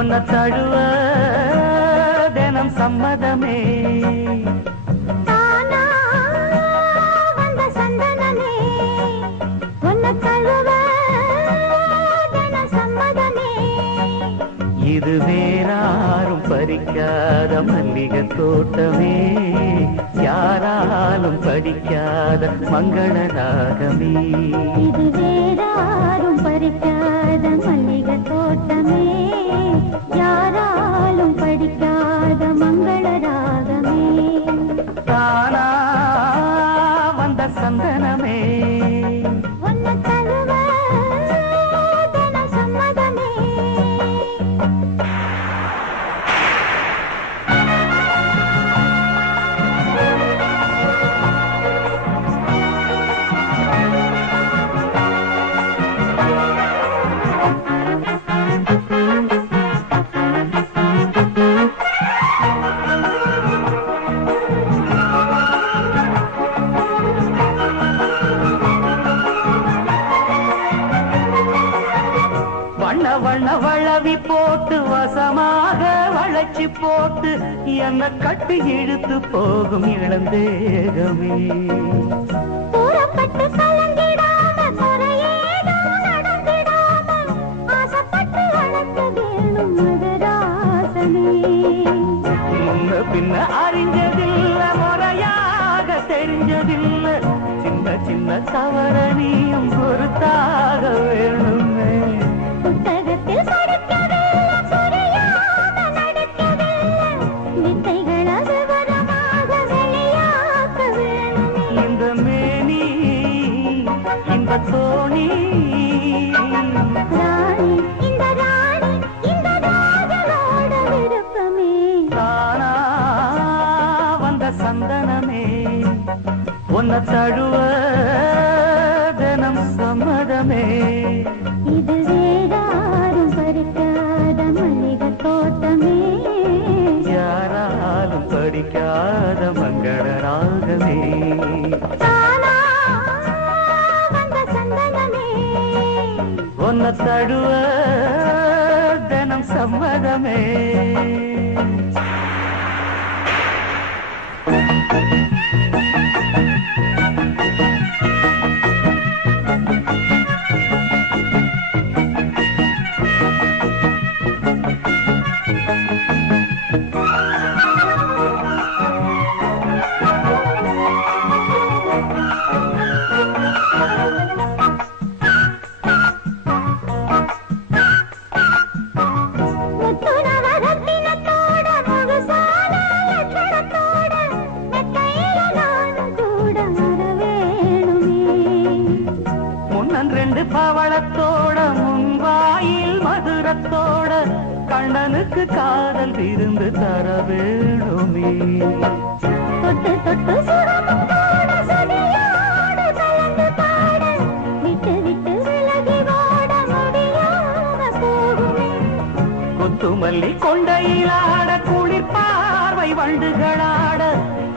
உன்னை தழுவ தினம் சம்மதமே. தானா வந்த சந்தனமே உன்னை தழுவ தினம் சம்மதமே. இது வேறாரும் பறிக்காத மல்லிகை தோட்டமே, யாராலும் படிக்காத மங்கள ராகமே. இது வேறாரும் பறிக்காத மல்லிகை தோட்டமே, யாராலும் படிக்காத மங்கள ராகமே. தானா வந்த சந்தனமே உன்னை தழுவ தினம் சம்மதமே. வண்ண வண்ண வளவி போட்டு வசமாக வளைச்சி போட்டு என்ன கட்டி இழுத்து போகும் இளந்தேகமே. கூறப்பட்டு கலங்கிடாம குறையேதோ நடந்திடாம ஆசைப்பட்டு வளர்க்க வேணும் மகராசனே. முன்ன பின்ன அறிஞ்சதில்ல, முறையாக தெரிஞ்சதில்ல, சின்ன சின்ன தவறனியும் பொறுத்தாக வேணுமே. புத்தகத்தில் படிக்கவில்லை, புரியாம நடிக்கவில்லை, வித்தைகளை விவரமாக வெளியாக்க வேணுமே. இந்த மேனி இந்த தோணி ராணி இந்த ராணி இந்த ராஜனோட விருப்பமே. தானா வந்த சந்தனமே உன்னை தழுவ தினம் சம்மதமே. இது வேறாரும் பறிக்காத மல்லிகை தோட்டமே, யாராலும் படிக்காத மங்கள ராகமே. தானா வந்த சந்தனமே உன்னை தழுவ தினம் சம்மதமே. முத்துனவரத்தினத்தோட முழுசான லட்சணத்தோட மெத்தையில நானும் கூட வர வேணுமே. முன்னன் ரெண்டு பவளத்தோட முன்வாயில் மதுரத்தோட கண்ணனுக்கு காதல் விருந்து தர வேணுமே. தொட்டு தொட்டு சுகமும் கூட சுதியோடு கலந்து பாட விட்டு விட்டு விலகி ஓட முடியாம போகுமே. கொத்துமல்லி கொண்டையிலாட குளிர் பார்வை வண்டுகளாட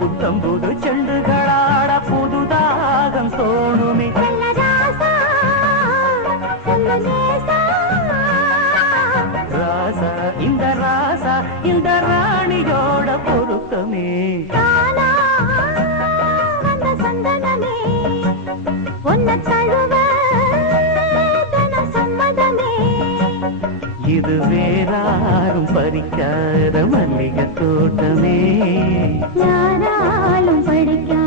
புத்தம்புது செண்டுகளாட புதுதாகம் தோணுமே. செல்ல ராசா சொல்ல நேசா ராசா இந்த ராசா இந்த ராணியோட பொருத்தமே. தானா வந்த சந்தனமே உன்னை தழுவ தினம் சம்மதமே. இது வேறாரும் பறிக்காத மல்லிகை தோட்டமே, யாராலும் படிக்காத